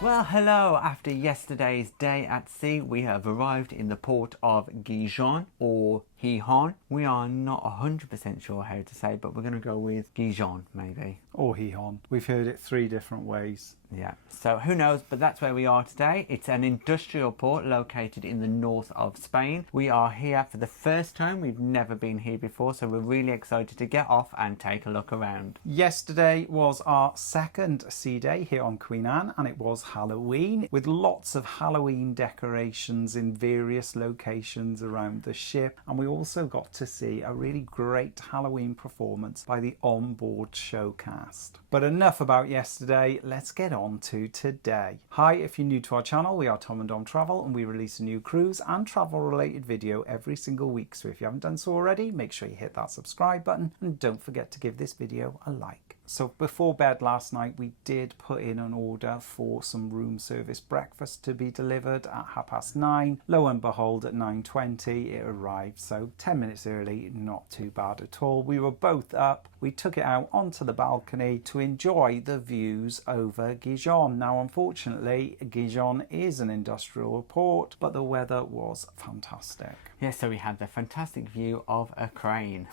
Well, hello. After yesterday's day at sea, we have arrived in the port of Gijon or Gijón. We are not 100% sure how to say, but we're going to go with Gijon, maybe. Or Gijón. We've heard it 3 different ways. Yeah, so who knows, but that's where we are today. It's an industrial port located in the north of Spain. We are here for the first time. We've never been here before, so we're really excited to get off and take a look around. Yesterday was our second sea day here on Queen Anne, and it was Halloween, with lots of Halloween decorations in various locations around the ship. And we also got to see a really great Halloween performance by the onboard showcast. But enough about yesterday, let's get on to today. Hi, if you're new to our channel, we are Tom and Dom Travel, and we release a new cruise and travel related video every single week. So if you haven't done so already, make sure you hit that subscribe button and don't forget to give this video a like. So before bed last night, we did put in an order for some room service breakfast to be delivered at 9:30. Lo and behold, at 9:20 it arrived, so 10 minutes early, not too bad at all. We were both up. We took it out onto the balcony to enjoy the views over Gijon. Now, unfortunately, Gijon is an industrial port, but the weather was fantastic. Yeah, so we had the fantastic view of a crane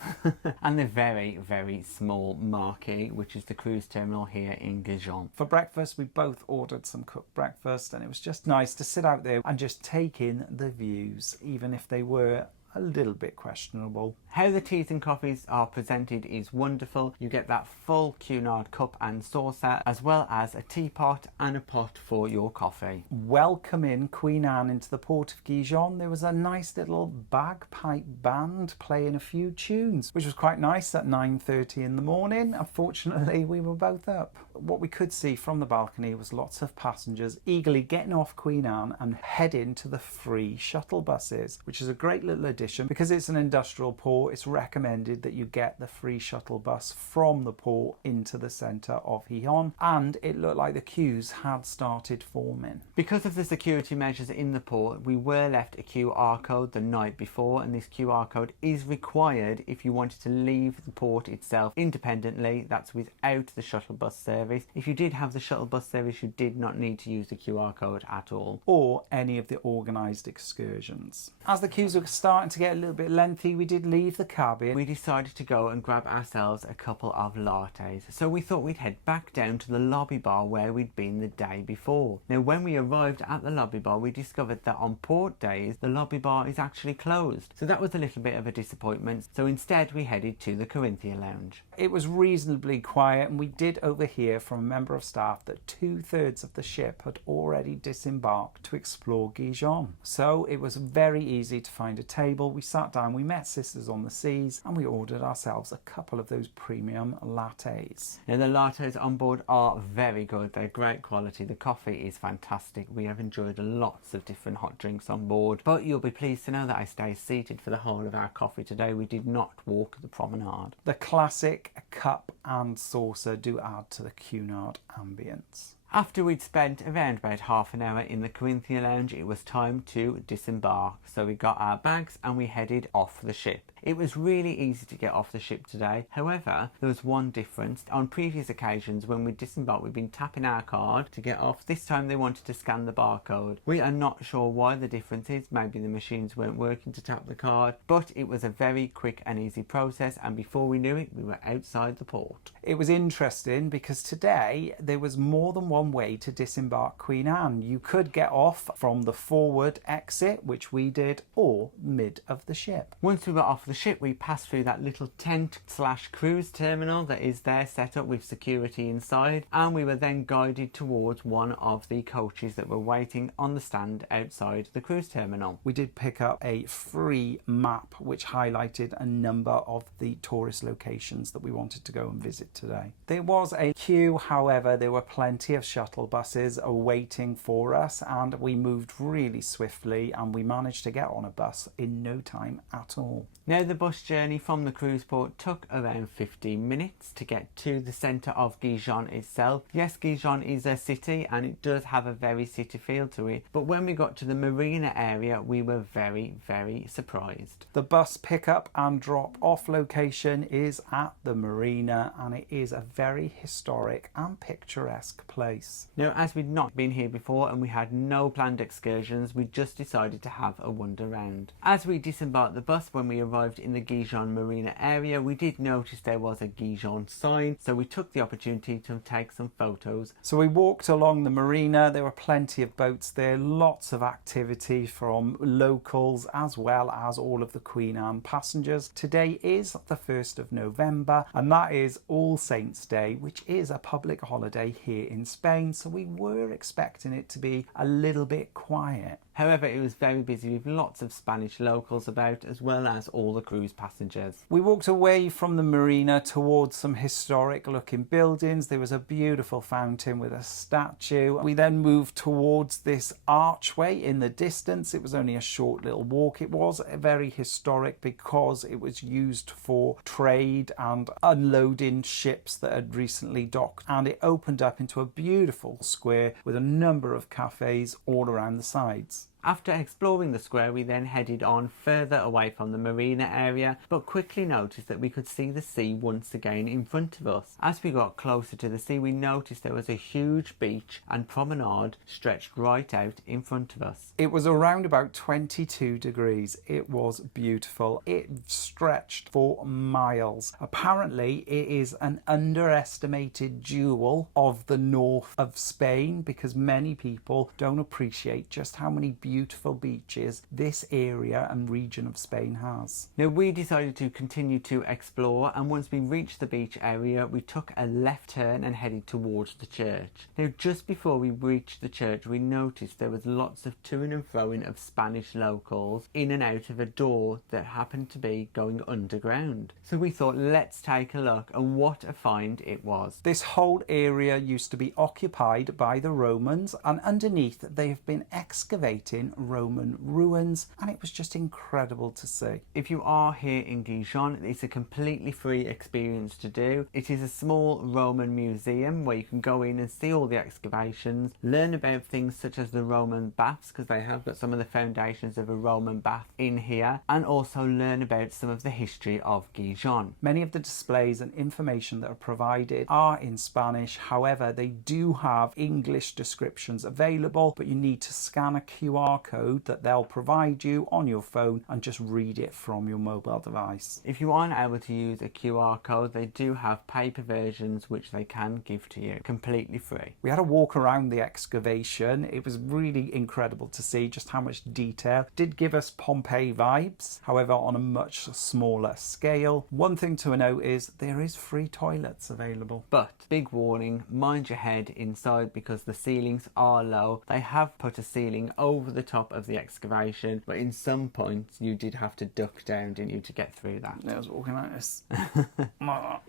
and the very, very small marquee, which is the cruise terminal here in Gijon. For breakfast, we both ordered some cooked breakfast, and it was just nice to sit out there and just take in the views, even if they were a little bit questionable. How the teas and coffees are presented is wonderful. You get that full Cunard cup and saucer, as well as a teapot and a pot for your coffee. Welcoming Queen Anne into the port of Gijon, there was a nice little bagpipe band playing a few tunes, which was quite nice at 9:30 in the morning. Unfortunately, we were both up. What we could see from the balcony was lots of passengers eagerly getting off Queen Anne and heading to the free shuttle buses, which is a great little addition. Because it's an industrial port, it's recommended that you get the free shuttle bus from the port into the centre of Gijón, and it looked like the queues had started forming. Because of the security measures in the port, we were left a QR code the night before, and this QR code is required if you wanted to leave the port itself independently. That's without the shuttle bus service. If you did have the shuttle bus service, you did not need to use the QR code at all. Or any of the organised excursions. As the queues were starting to get a little bit lengthy, we did leave the cabin. We decided to go and grab ourselves a couple of lattes, so we thought we'd head back down to the lobby bar where we'd been the day before. Now, when we arrived at the lobby bar, we discovered that on port days the lobby bar is actually closed, so that was a little bit of a disappointment. So instead we headed to the Corinthia lounge. It was reasonably quiet, and we did overhear from a member of staff that 2/3 of the ship had already disembarked to explore Gijon. So it was very easy to find a table. We sat down, we met Sisters on the Seas, and we ordered ourselves a couple of those premium lattes. Now, the lattes on board are very good. They're great quality. The coffee is fantastic. We have enjoyed lots of different hot drinks on board, but you'll be pleased to know that I stayed seated for the whole of our coffee today. We did not walk the promenade. The classic cup and saucer do add to the Cunard ambience. After we'd spent around about half an hour in the Corinthia lounge, it was time to disembark. So we got our bags and we headed off the ship. It was really easy to get off the ship today. However, there was one difference. On previous occasions when we disembarked, we've been tapping our card to get off. This time they wanted to scan the barcode. We are not sure why the difference is. Maybe the machines weren't working to tap the card, but it was a very quick and easy process, and before we knew it, we were outside the port. It was interesting because today there was more than one way to disembark Queen Anne. You could get off from the forward exit, which we did, or mid of the ship. Once we were off the ship, we passed through that little tent/cruise terminal that is there set up with security inside, and we were then guided towards one of the coaches that were waiting on the stand outside the cruise terminal. We did pick up a free map which highlighted a number of the tourist locations that we wanted to go and visit today. There was a queue, however, there were plenty of shuttle buses waiting for us, and we moved really swiftly and we managed to get on a bus in no time at all. Now, the bus journey from the cruise port took around 15 minutes to get to the centre of Gijon itself. Yes, Gijon is a city and it does have a very city feel to it, but when we got to the marina area, we were very, very surprised. The bus pickup and drop off location is at the marina, and it is a very historic and picturesque place. place. Now, as we'd not been here before and we had no planned excursions, we just decided to have a wander round. As we disembarked the bus when we arrived in the Gjon Marina area, we did notice there was a Gijon sign, so we took the opportunity to take some photos. So we walked along the marina. There were plenty of boats there, lots of activity from locals as well as all of the Queen Anne passengers. Today is the 1st of November and that is All Saints Day, which is a public holiday here in Spain, so we were expecting it to be a little bit quiet. However, it was very busy with lots of Spanish locals about, as well as all the cruise passengers. We walked away from the marina towards some historic looking buildings. There was a beautiful fountain with a statue. We then moved towards this archway in the distance. It was only a short little walk. It was very historic because it was used for trade and unloading ships that had recently docked, and it opened up into a beautiful square with a number of cafes all around the sides. After exploring the square, we then headed on further away from the marina area, but quickly noticed that we could see the sea once again in front of us. As we got closer to the sea, we noticed there was a huge beach and promenade stretched right out in front of us. It was around about 22 degrees. It was beautiful. It stretched for miles. Apparently, it is an underestimated jewel of the north of Spain because many people don't appreciate just how many beautiful beaches this area and region of Spain has. Now, we decided to continue to explore, and once we reached the beach area, we took a left turn and headed towards the church. Now, just before we reached the church, we noticed there was lots of to and froing of Spanish locals in and out of a door that happened to be going underground. So we thought, let's take a look, and what a find it was. This whole area used to be occupied by the Romans, and underneath they have been excavating Roman ruins, and it was just incredible to see. If you are here in Gijon, it's a completely free experience to do. It is a small Roman museum where you can go in and see all the excavations, learn about things such as the Roman baths, because they have got some of the foundations of a Roman bath in here, and also learn about some of the history of Gijon. Many of the displays and information that are provided are in Spanish. However, they do have English descriptions available, but you need to scan a QR code that they'll provide you on your phone and just read it from your mobile device. If you aren't able to use a QR code, they do have paper versions which they can give to you completely free. We had a walk around the excavation. It was really incredible to see just how much detail. It did give us Pompeii vibes, however on a much smaller scale. One thing to note is there is free toilets available. But big warning, mind your head inside because the ceilings are low. They have put a ceiling over the top of the excavation, but in some points you did have to duck down, didn't you, to get through that? I was walking like this.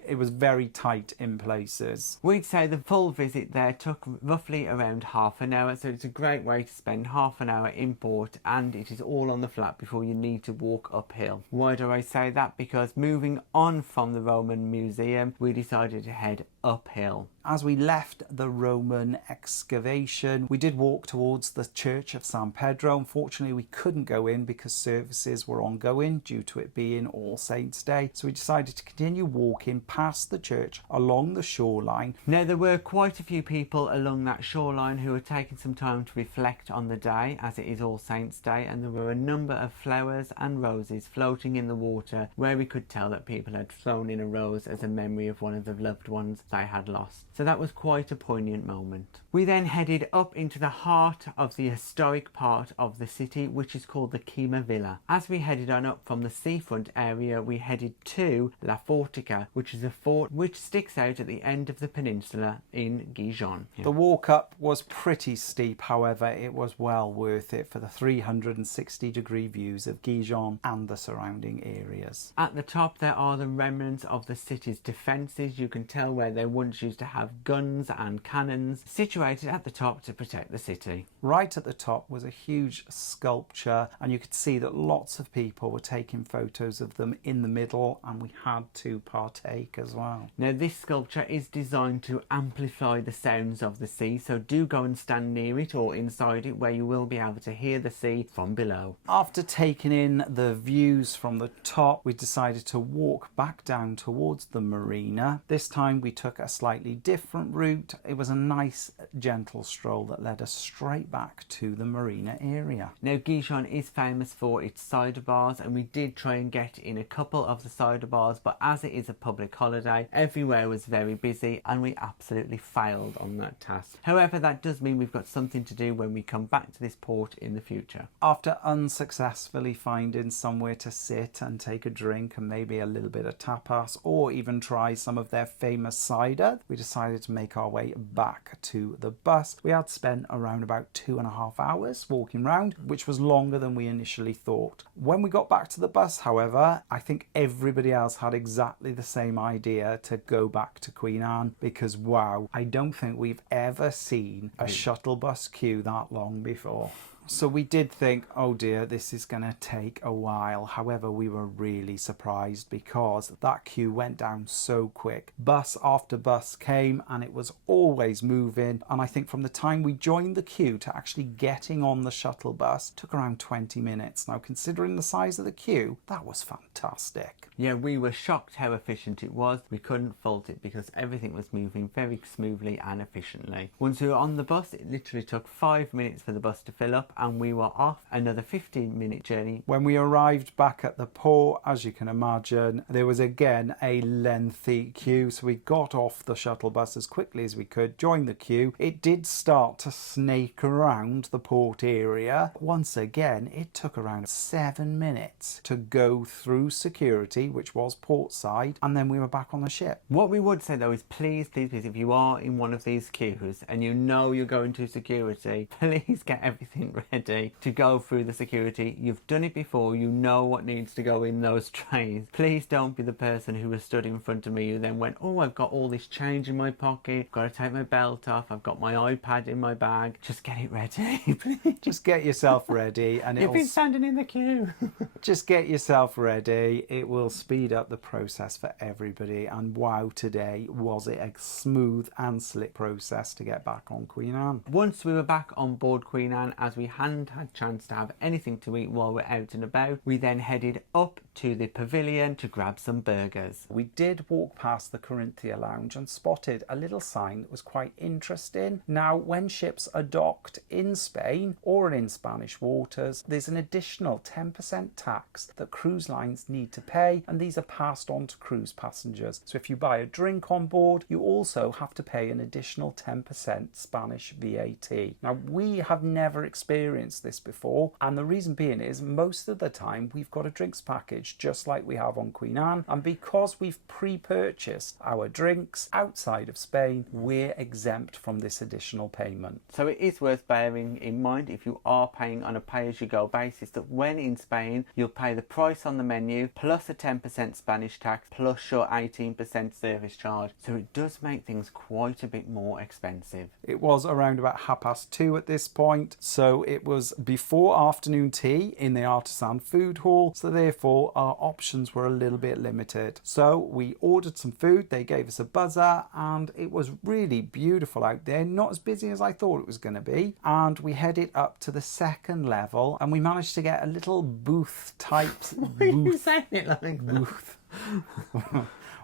It was very tight in places. We'd say the full visit there took roughly around half an hour, so it's a great way to spend half an hour in port, and it is all on the flat before you need to walk uphill. Why do I say that? Because moving on from the Roman Museum, we decided to head uphill. As we left the Roman excavation, we did walk towards the Church of San Pedro. Unfortunately, we couldn't go in because services were ongoing due to it being All Saints Day. So we decided to continue walking past the church along the shoreline. Now, there were quite a few people along that shoreline who were taking some time to reflect on the day, as it is All Saints Day, and there were a number of flowers and roses floating in the water where we could tell that people had thrown in a rose as a memory of one of the loved ones they had lost. So that was quite a poignant moment. We then headed up into the heart of the historic part of the city, which is called the Quima Villa. As we headed on up from the seafront area, we headed to Laforta, which is a fort which sticks out at the end of the peninsula in Gijon. The walk up was pretty steep, however it was well worth it for the 360-degree views of Gijon and the surrounding areas. At the top there are the remnants of the city's defences. You can tell where they once used to have guns and cannons situated at the top to protect the city. Right at the top was a huge sculpture, and you could see that lots of people were taking photos of them in the middle, and we had to partake as well. Now, this sculpture is designed to amplify the sounds of the sea, so do go and stand near it or inside it where you will be able to hear the sea from below. After taking in the views from the top, we decided to walk back down towards the marina. This time we took a slightly different route. It was a nice, gentle stroll that led us straight back to the marina area. Now, Gijón is famous for its cider bars, and we did try and get in a couple of the cider bars, but as it is a public holiday, everywhere was very busy and we absolutely failed on that task. However, that does mean we've got something to do when we come back to this port in the future. After unsuccessfully finding somewhere to sit and take a drink and maybe a little bit of tapas or even try some of their famous cider, we decided to make our way back to the bus. We had spent around about 2.5 hours walking round, which was longer than we initially thought. When we got back to the bus, however, I think everybody else had exactly the same idea, to go back to Queen Anne, because wow, I don't think we've ever seen a shuttle bus queue that long before. So we did think, oh dear, this is going to take a while. However, we were really surprised because that queue went down so quick. Bus after bus came and it was always moving. And I think from the time we joined the queue to actually getting on the shuttle bus took around 20 minutes. Now, considering the size of the queue, that was fantastic. Yeah, we were shocked how efficient it was. We couldn't fault it because everything was moving very smoothly and efficiently. Once we were on the bus, it literally took 5 minutes for the bus to fill up, and we were off another 15-minute journey. When we arrived back at the port, as you can imagine, there was again a lengthy queue, so we got off the shuttle bus as quickly as we could, joined the queue. It did start to snake around the port area. Once again, it took around 7 minutes to go through security, which was port side, and then we were back on the ship. What we would say though is please, if you are in one of these queues and you know you're going to security, please get everything ready to go through the security. You've done it before, you know what needs to go in those trays. Please don't be the person who was stood in front of me who then went, oh, I've got all this change in my pocket, got to take my belt off, I've got my iPad in my bag. Just get it ready, please. Just get yourself ready, and you've been standing in the queue. Just get yourself ready. It will speed up the process for everybody, and wow, today was it a smooth and slick process to get back on Queen Anne. Once we were back on board Queen Anne, as we hadn't had chance to have anything to eat while we're out and about, we then headed up to the Pavilion to grab some burgers. We did walk past the Corinthia Lounge and spotted a little sign that was quite interesting. Now, when ships are docked in Spain or in Spanish waters, there's an additional 10% tax that cruise lines need to pay, and these are passed on to cruise passengers. So if you buy a drink on board, you also have to pay an additional 10% Spanish VAT. Now, we have never experienced this before, and the reason being is most of the time we've got a drinks package just like we have on Queen Anne, and because we've pre-purchased our drinks outside of Spain, we're exempt from this additional payment. So it is worth bearing in mind, if you are paying on a pay-as-you-go basis, that when in Spain you'll pay the price on the menu plus a 10% Spanish tax plus your 18% service charge, so it does make things quite a bit more expensive. It was around about 2:30 at this point, so it was before afternoon tea in the artisan food hall, so therefore our options were a little bit limited. So we ordered some food, they gave us a buzzer, and it was really beautiful out there, not as busy as I thought it was going to be, and we headed up to the second level and we managed to get a little booth type Why are you saying it like booth.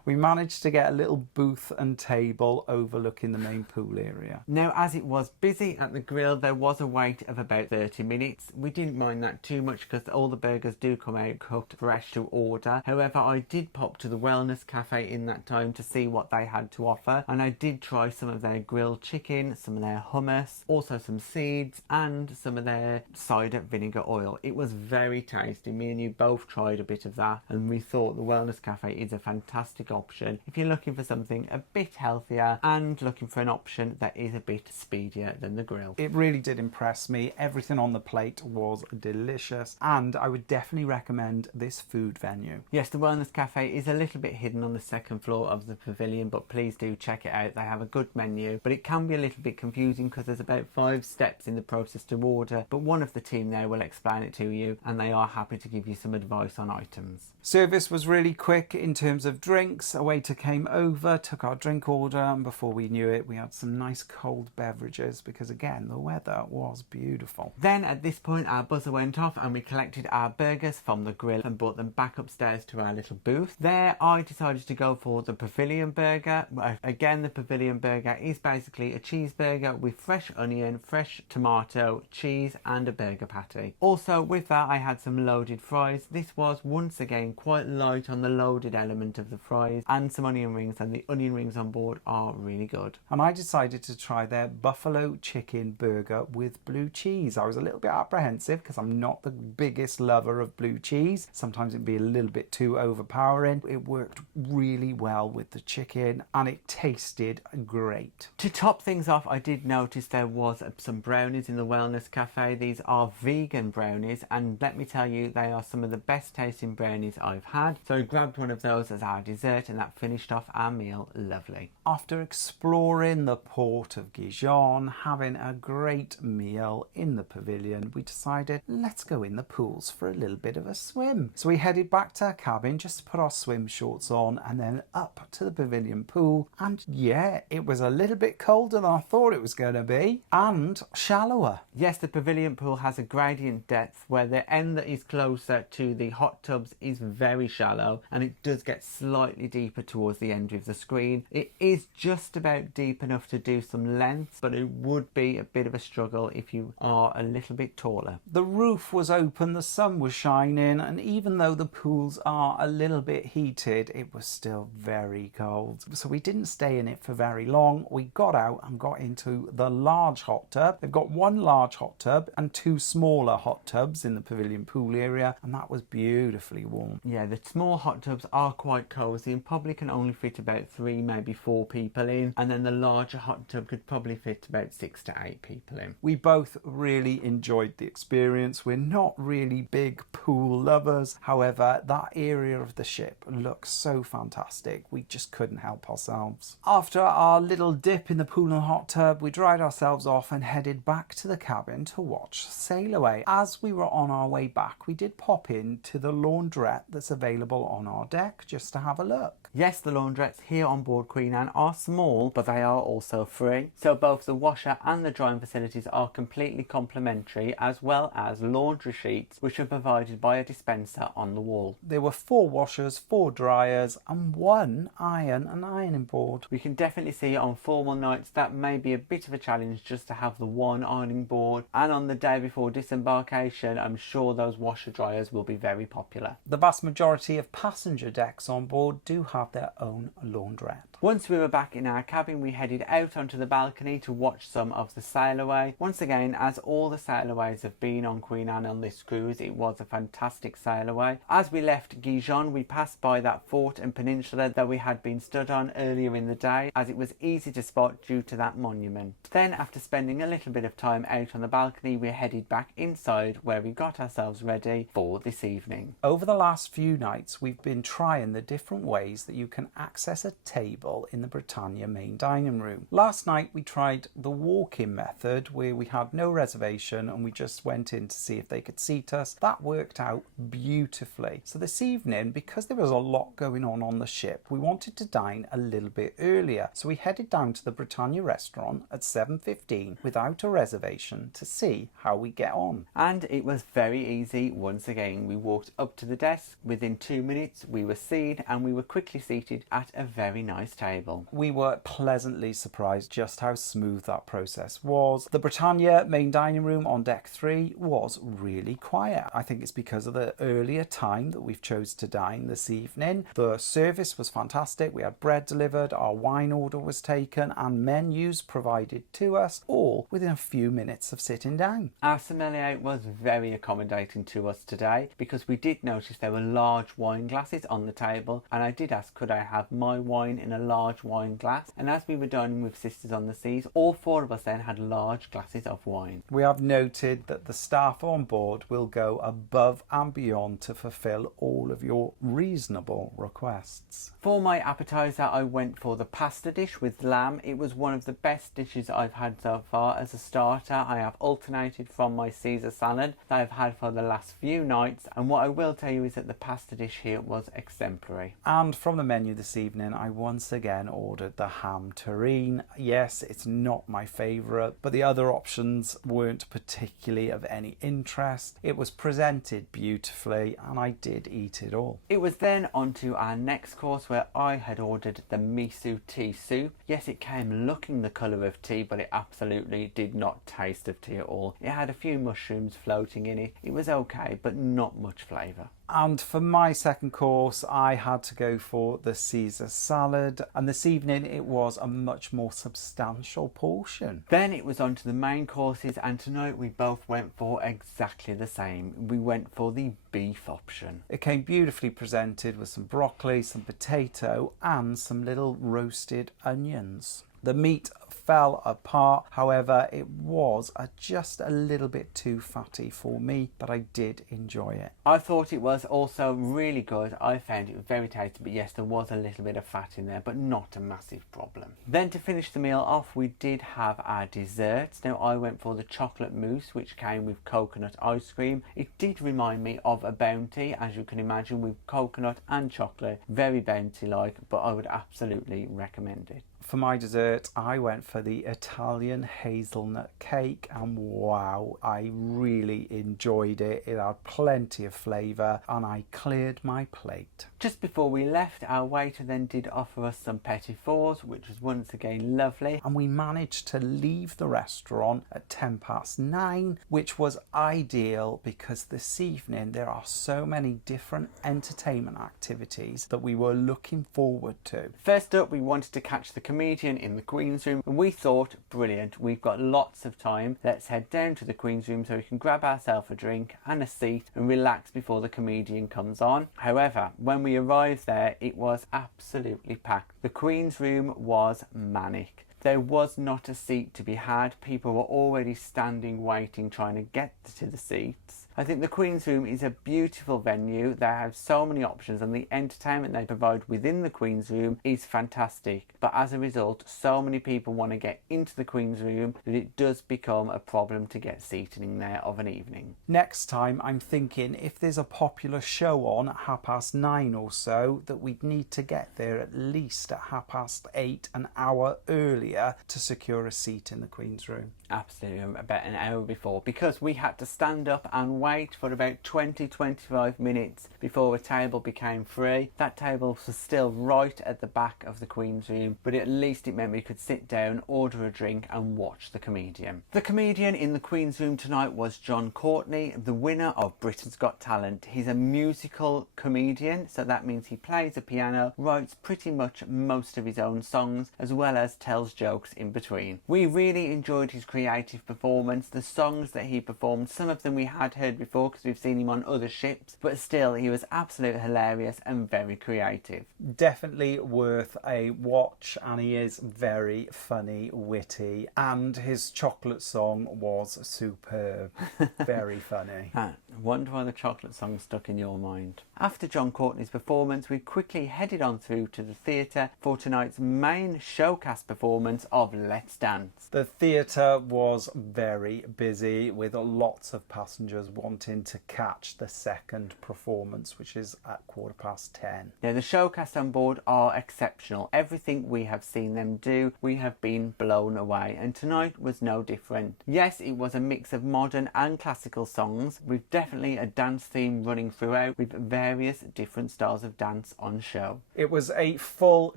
We managed to get a little booth and table overlooking the main pool area. Now, as it was busy at the grill, there was a wait of about 30 minutes. We didn't mind that too much because all the burgers do come out cooked fresh to order. However, I did pop to the Wellness Cafe in that time to see what they had to offer, and I did try some of their grilled chicken, some of their hummus, also some seeds, and some of their cider vinegar oil. It was very tasty. Me and you both tried a bit of that, and we thought the Wellness Cafe is a fantastic option if you're looking for something a bit healthier and looking for an option that is a bit speedier than the grill. It really did impress me. Everything on the plate was delicious, and I would definitely recommend this food venue. Yes, the Wellness Cafe is a little bit hidden on the second floor of the Pavilion, but please do check it out. They have a good menu, but it can be a little bit confusing because there's about 5 steps in the process to order, but one of the team there will explain it to you, and they are happy to give you some advice on items. Service was really quick in terms of drinks. drinks. A waiter came over, took our drink order, and before we knew it, we had some nice cold beverages because, again, the weather was beautiful. Then at this point, our buzzer went off and we collected our burgers from the grill and brought them back upstairs to our little booth. There, I decided to go for the Pavilion burger. Again, the Pavilion burger is basically a cheeseburger with fresh onion, fresh tomato, cheese, and a burger patty. Also, with that, I had some loaded fries. This was once again quite light on the loaded element of the fries, and some onion rings, and the onion rings on board are really good. And I decided to try their buffalo chicken burger with blue cheese. I was a little bit apprehensive because I'm not the biggest lover of blue cheese. Sometimes it'd be a little bit too overpowering. It worked really well with the chicken and it tasted great. To top things off, I did notice there was some brownies in the Wellness Cafe. These are vegan brownies, and let me tell you, they are some of the best tasting brownies I've had. So I grabbed one of those as our dessert, and that finished off our meal lovely. After exploring the port of Gijon, having a great meal in the pavilion, we decided let's go in the pools for a little bit of a swim. So we headed back to our cabin just to put our swim shorts on and then up to the pavilion pool. And yeah, it was a little bit colder than I thought it was going to be and shallower. Yes, the pavilion pool has a gradient depth where the end that is closer to the hot tubs is very shallow, and it does get slightly deeper towards the end of the screen. It is just about deep enough to do some lengths, but it would be a bit of a struggle if you are a little bit taller. The roof was open, the sun was shining, and even though the pools are a little bit heated, it was still very cold. So we didn't stay in it for very long. We got out and got into the large hot tub. They've got one large hot tub and two smaller hot tubs in the pavilion pool area, and that was beautifully warm. Yeah, the small hot tubs are quite cosy and probably can only fit about 3, maybe 4 people in, and then the larger hot tub could probably fit about 6 to 8 people in. We both really enjoyed the experience. We're not really big pool lovers. However, that area of the ship looks so fantastic. We just couldn't help ourselves. After our little dip in the pool and hot tub, we dried ourselves off and headed back to the cabin to watch sail away. As we were on our way back, we did pop in to the laundrette that's available on our deck just to have a look. Yes, the laundrettes here on board Queen Anne are small, but they are also free. So both the washer and the drying facilities are completely complimentary, as well as laundry sheets, which are provided by a dispenser on the wall. There were 4 washers, 4 dryers, and 1 iron and ironing board. We can definitely see on formal nights that may be a bit of a challenge just to have the 1 ironing board, and on the day before disembarkation, I'm sure those washer dryers will be very popular. The vast majority of passenger decks on board do have their own laundrette. Once we were back in our cabin, we headed out onto the balcony to watch some of the sail away. Once again, as all the sail aways have been on Queen Anne on this cruise, it was a fantastic sail away. As we left Gijon, we passed by that fort and peninsula that we had been stood on earlier in the day, as it was easy to spot due to that monument. Then, after spending a little bit of time out on the balcony, we headed back inside where we got ourselves ready for this evening. Over the last few nights, we've been trying the different ways that you can access a table in the Britannia main dining room. Last night we tried the walk-in method where we had no reservation and we just went in to see if they could seat us. That worked out beautifully. So this evening, because there was a lot going on the ship, we wanted to dine a little bit earlier. So we headed down to the Britannia Restaurant at 7:15 without a reservation to see how we get on. And it was very easy once again. We walked up to the desk. Within 2 minutes we were seen and we were quickly seated at a very nice table. We were pleasantly surprised just how smooth that process was. The Britannia main dining room on deck 3 was really quiet. I think it's because of the earlier time that we've chose to dine this evening. The service was fantastic. We had bread delivered, our wine order was taken, and menus provided to us, all within a few minutes of sitting down. Our sommelier was very accommodating to us today because we did notice there were large wine glasses on the table, and I did ask could I have my wine in a large wine glass, and as we were dining with Sisters on the Seas, all 4 of us then had large glasses of wine. We have noted that the staff on board will go above and beyond to fulfill all of your reasonable requests. For my appetizer, I went for the pasta dish with lamb. It was one of the best dishes I've had so far. As a starter, I have alternated from my Caesar salad that I've had for the last few nights, and what I will tell you is that the pasta dish here was exemplary. And from the menu this evening, I once again ordered the ham terrine. Yes, it's not my favourite, but the other options weren't particularly of any interest. It was presented beautifully and I did eat it all. It was then on to our next course, where I had ordered the miso tea soup. Yes, it came looking the colour of tea, but it absolutely did not taste of tea at all. It had a few mushrooms floating in it. It was okay, but not much flavour. And for my second course, I had to go for the Caesar salad, and this evening it was a much more substantial portion. Then it was on to the main courses, and tonight we both went for exactly the same. We went for the beef option. It came beautifully presented with some broccoli, some potato and some little roasted onions. The meat fell apart, however it was just a little bit too fatty for me, but I did enjoy it. I thought it was also really good. I found it very tasty, but yes, there was a little bit of fat in there, but not a massive problem. Then to finish the meal off, we did have our desserts. Now I went for the chocolate mousse, which came with coconut ice cream. It did remind me of a Bounty, as you can imagine, with coconut and chocolate. Very Bounty-like, but I would absolutely recommend it. For my dessert, I went for the Italian hazelnut cake, and wow, I really enjoyed it. It had plenty of flavour and I cleared my plate. Just before we left, our waiter then did offer us some petit fours, which was once again lovely. And we managed to leave the restaurant at 9:10, which was ideal because this evening there are so many different entertainment activities that we were looking forward to. First up, we wanted to catch the comedian in the Queen's Room, and we thought, brilliant, we've got lots of time, let's head down to the Queen's Room so we can grab ourselves a drink and a seat and relax before the comedian comes on. However, when we arrived there, it was absolutely packed. The Queen's Room was manic. There was not a seat to be had. People were already standing waiting, trying to get to the seats. I think the Queen's Room is a beautiful venue. They have so many options and the entertainment they provide within the Queen's Room is fantastic. But as a result, so many people want to get into the Queen's Room that it does become a problem to get seated in there of an evening. Next time, I'm thinking if there's a popular show on at 9:30 or so, that we'd need to get there at least at 8:30, an hour earlier, to secure a seat in the Queen's Room. Absolutely, about an hour before, because we had to stand up and wait for about 20-25 minutes before a table became free. That table was still right at the back of the Queen's Room, but at least it meant we could sit down, order a drink and watch the comedian. The comedian in the Queen's Room tonight was Jon Courtenay, the winner of Britain's Got Talent. He's a musical comedian, so that means he plays the piano, writes pretty much most of his own songs, as well as tells jokes in between. We really enjoyed his creative performance. The songs that he performed, some of them we had heard before because we've seen him on other ships, but still he was absolutely hilarious and very creative. Definitely worth a watch, and he is very funny, witty, and his chocolate song was superb. Very funny. I wonder why the chocolate song stuck in your mind. After Jon Courtenay's performance, we quickly headed on through to the theatre for tonight's main showcase performance of Let's Dance. The theatre was very busy with lots of passengers wanting to catch the second performance, which is at 10:15. Now, the showcase on board are exceptional. Everything we have seen them do, we have been blown away, and tonight was no different. Yes, it was a mix of modern and classical songs, with definitely a dance theme running throughout, with various different styles of dance on show. It was a full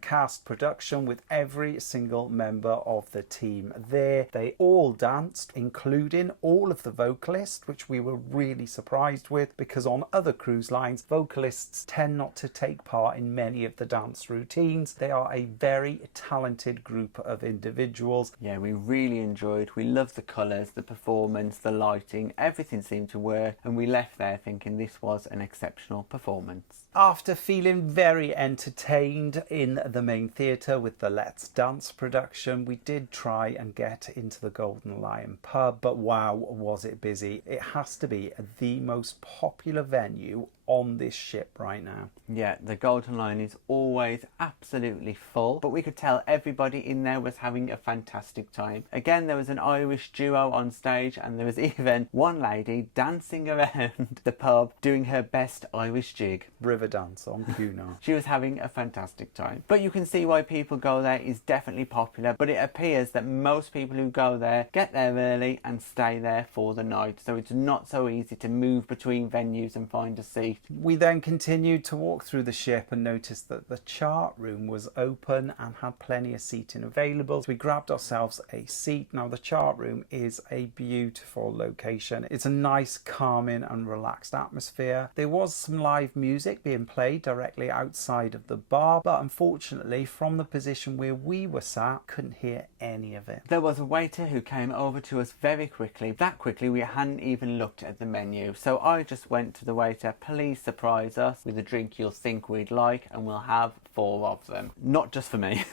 cast production with every single member of the team there. They all danced, including all of the vocalists, which we were really surprised with, because on other cruise lines, vocalists tend not to take part in many of the dance routines. They are a very talented group of individuals. Yeah, we really enjoyed. We loved the colours, the performance, the lighting, everything seemed to work, and we left there thinking this was an exceptional performance. After feeling very entertained in the main theatre with the Let's Dance production, we did try and get into the Golden Lion pub, but wow, was it busy. It has to be the most popular venue on this ship right now. Yeah, the Golden Lion is always absolutely full, but we could tell everybody in there was having a fantastic time. Again, there was an Irish duo on stage, and there was even one lady dancing around the pub doing her best Irish jig. River dance on Cunard. She was having a fantastic time. But you can see why people go there. Is definitely popular, but it appears that most people who go there get there early and stay there for the night, so it's not so easy to move between venues and find a seat. We then continued to walk through the ship and noticed that the chart room was open and had plenty of seating available. So we grabbed ourselves a seat. Now the chart room is a beautiful location. It's a nice, calming and relaxed atmosphere. There was some live music being played directly outside of the bar, but unfortunately from the position where we were sat, couldn't hear any of it. There was a waiter who came over to us very quickly. That quickly we hadn't even looked at the menu. So I just went to the waiter, please surprise us with a drink you'll think we'd like, and we'll have 4 of them. Not just for me.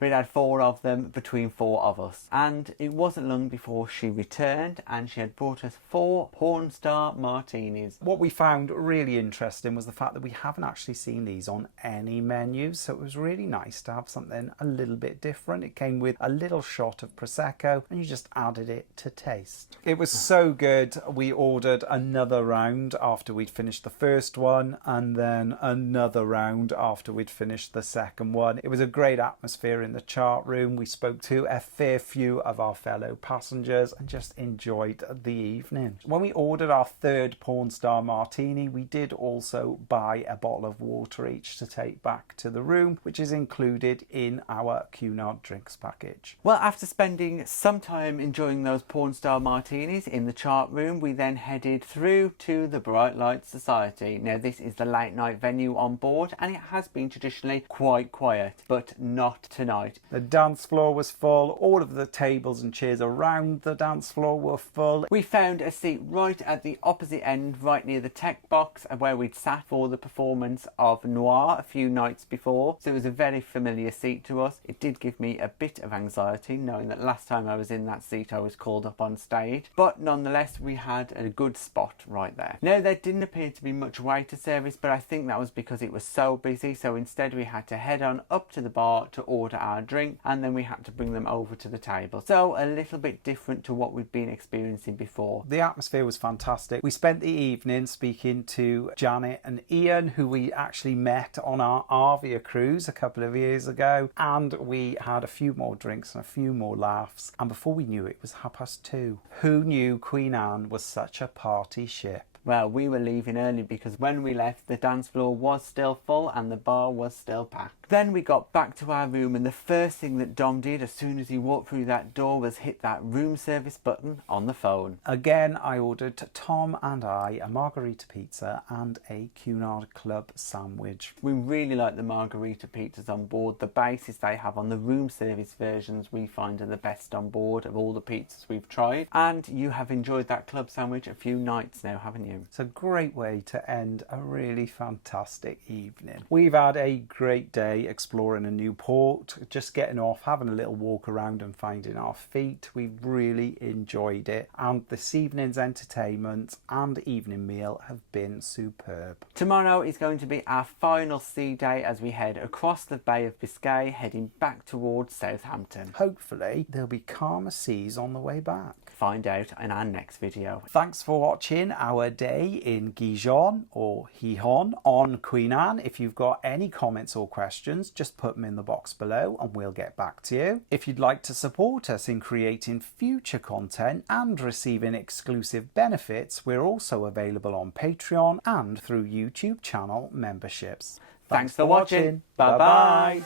We'd had 4 of them between 4 of us. And it wasn't long before she returned, and she had brought us 4 porn star martinis. What we found really interesting was the fact that we haven't actually seen these on any menus, so it was really nice to have something a little bit different. It came with a little shot of Prosecco and you just added it to taste. It was so good. We ordered another round after we'd finished the first one, and then another round after we'd finished the second one. It was a great atmosphere in the chart room. We spoke to a fair few of our fellow passengers and just enjoyed the evening. When we ordered our 3rd porn star martini, we did also buy a bottle of water each to take back to the room, which is included in our Cunard drinks package. Well, after spending some time enjoying those porn star martinis in the chart room, we then headed through to the Bright Light Society. Now this is the late night venue on board, and it has been traditionally quite quiet, but not tonight. The dance floor was full. All of the tables and chairs around the dance floor were full. We found a seat right at the opposite end, right near the tech box, where we'd sat for the performance of Noir a few nights before, so it was a very familiar seat to us. It did give me a bit of anxiety knowing that last time I was in that seat I was called up on stage, but nonetheless we had a good spot right there. Now there didn't appear to be much waiter service, but I think that was because it was so busy, so instead we had to head on up to the bar to order our drink, and then we had to bring them over to the table. So a little bit different to what we've been experiencing before. The atmosphere was fantastic. We spent the evening speaking to Janet and Ian, who we actually met on our Arvia cruise a couple of years ago, and we had a few more drinks and a few more laughs, and before we knew it, it was 2:30. Who knew Queen Anne was such a party ship? Well, we were leaving early because when we left, the dance floor was still full and the bar was still packed. Then we got back to our room, and the first thing that Dom did as soon as he walked through that door was hit that room service button on the phone. Again, I ordered Tom and I a margarita pizza and a Cunard Club sandwich. We really like the margarita pizzas on board. The bases they have on the room service versions we find are the best on board of all the pizzas we've tried. And you have enjoyed that club sandwich a few nights now, haven't you? It's a great way to end a really fantastic evening. We've had a great day exploring a new port, just getting off, having a little walk around and finding our feet. We've really enjoyed it, and this evening's entertainment and evening meal have been superb. Tomorrow is going to be our final sea day as we head across the Bay of Biscay, heading back towards Southampton. Hopefully there'll be calmer seas on the way back. Find out in our next video. Thanks for watching our day in Gijon or Gijón on Queen Anne. If you've got any comments or questions, just put them in the box below and we'll get back to you. If you'd like to support us in creating future content and receiving exclusive benefits, we're also available on Patreon and through YouTube channel memberships. Thanks for watching. Bye bye.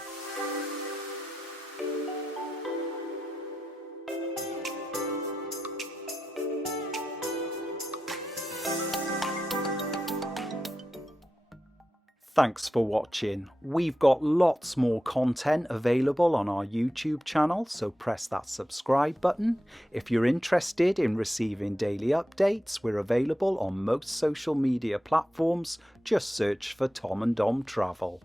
Thanks for watching. We've got lots more content available on our YouTube channel, so press that subscribe button. If you're interested in receiving daily updates, we're available on most social media platforms. Just search for Tom and Dom Travel.